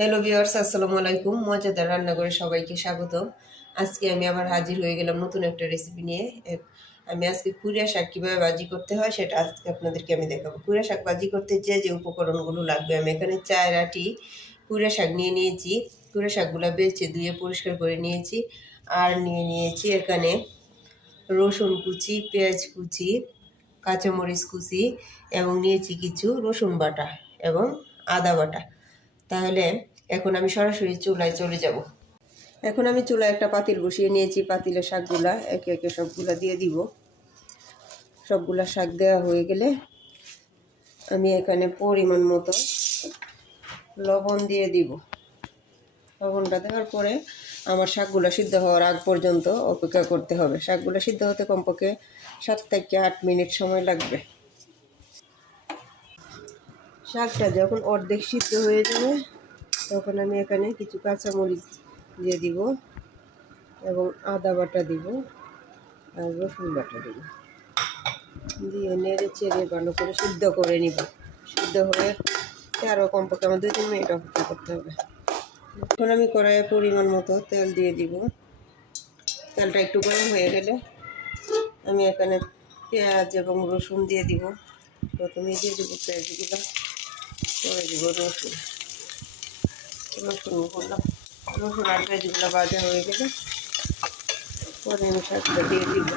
Hello viewers, আসসালামু আলাইকুম। মজাদার রান্নাঘরে সবাইকে স্বাগত। আজকে আমি আবার হাজির হয়ে গেলাম নতুন একটা রেসিপি নিয়ে। আমি আজকে কুইড়া শাক কীভাবে ভাজি করতে হয় সেটা আজকে আপনাদেরকে আমি দেখাবো। কুইড়া শাক ভাজি করতে যে যে উপকরণগুলো লাগবে, আমি এখানে 4 আটি কুইড়া শাক নিয়ে নিয়েছি। কুইড়া শাকগুলো বেছে ধুয়ে পরিষ্কার করে নিয়েছি। আর নিয়ে নিয়েছি এখানে রসুন কুচি, পেঁয়াজ কুচি, কাঁচামরিচ কুচি এবং নিয়েছি কিছু রসুন বাটা এবং আদা বাটা। তাহলে এখন আমি সরাসরি চুলায় চলে যাব। এখন আমি চুলায় একটা পাতিল বসিয়ে নিয়েছি। পাতিলে শাকগুলা একে একে সবগুলা দিয়ে দিব। সবগুলা শাক দেওয়া হয়ে গেলে আমি এখানে পরিমাণ মতো লবণ দিয়ে দিব। লবণটা দেওয়ার পরে আমার শাকগুলা সিদ্ধ হওয়ার আগ পর্যন্ত অপেক্ষা করতে হবে। শাকগুলা সিদ্ধ হতে কমপক্ষে 7 থেকে 8 মিনিট সময় লাগবে। শাকটা যখন অর্ধেক সিদ্ধ হয়ে যাবে তখন আমি এখানে কিছু কাঁচামরিচ দিয়ে দিব এবং আদা বাটা দিব আর রসুন বাটা দিব, দিয়ে নেড়ে চেড়ে ভালো করে সিদ্ধ করে নিব। সিদ্ধ হয়ে আরও কমপক্ষে আমার 2-3 মিনিট অপেক্ষা করতে হবে। এখন আমি কড়াইয়ে পরিমাণ মতো তেল দিয়ে দিব। তেলটা একটু গরম হয়ে গেলে আমি এখানে পেঁয়াজ এবং রসুন দিয়ে দিব। প্রথমে দিয়ে দেবো পেঁয়াজগুলো, পরে দিব রসুন করলাম। রসুন আর পেঁয়াজগুলো ভাজা হয়ে গেলে পরে আমি শাকটা দিয়ে দিব।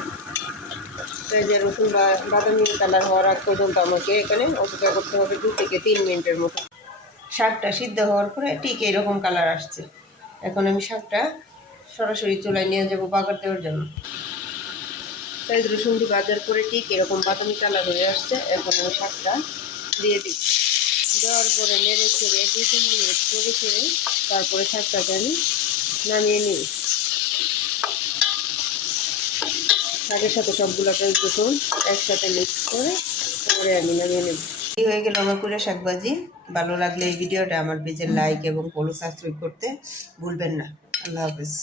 পেঁয়াজ রসুন বাদামি কালার হওয়ার আগ পর্যন্ত আমাকে এখানে অপেক্ষা করতে হবে 2 থেকে 3 মিনিটের মতো। শাকটা সিদ্ধ হওয়ার পরে ঠিক এরকম কালার আসছে। এখন আমি শাকটা সরাসরি চুলায় নিয়ে যাবো বাগার দেওয়ার জন্য। পেঁয়াজ রসুনটি ভাজার পরে ঠিক এরকম বাদামি কালার হয়ে আসছে। এখন আমি শাকটা দিয়ে দিই। দেওয়ার পরে নেড়ে ছেড়ে 2-3 মিনিট নেড়ে ছেড়ে তারপরে শাকটাকে আমি নামিয়ে নিই। শাকের সাথে সবগুলো পেঁয়াজ রসুন একসাথে মিক্স করে তারপরে আমি নামিয়ে নেব। এই হয়ে গেল আমার কুইড়া শাক ভাজি। ভালো লাগলে এই ভিডিওটা আমার পেজে লাইক এবং ফলো সাবস্ক্রাইব করতে ভুলবেন না। আল্লাহ হাফেজ।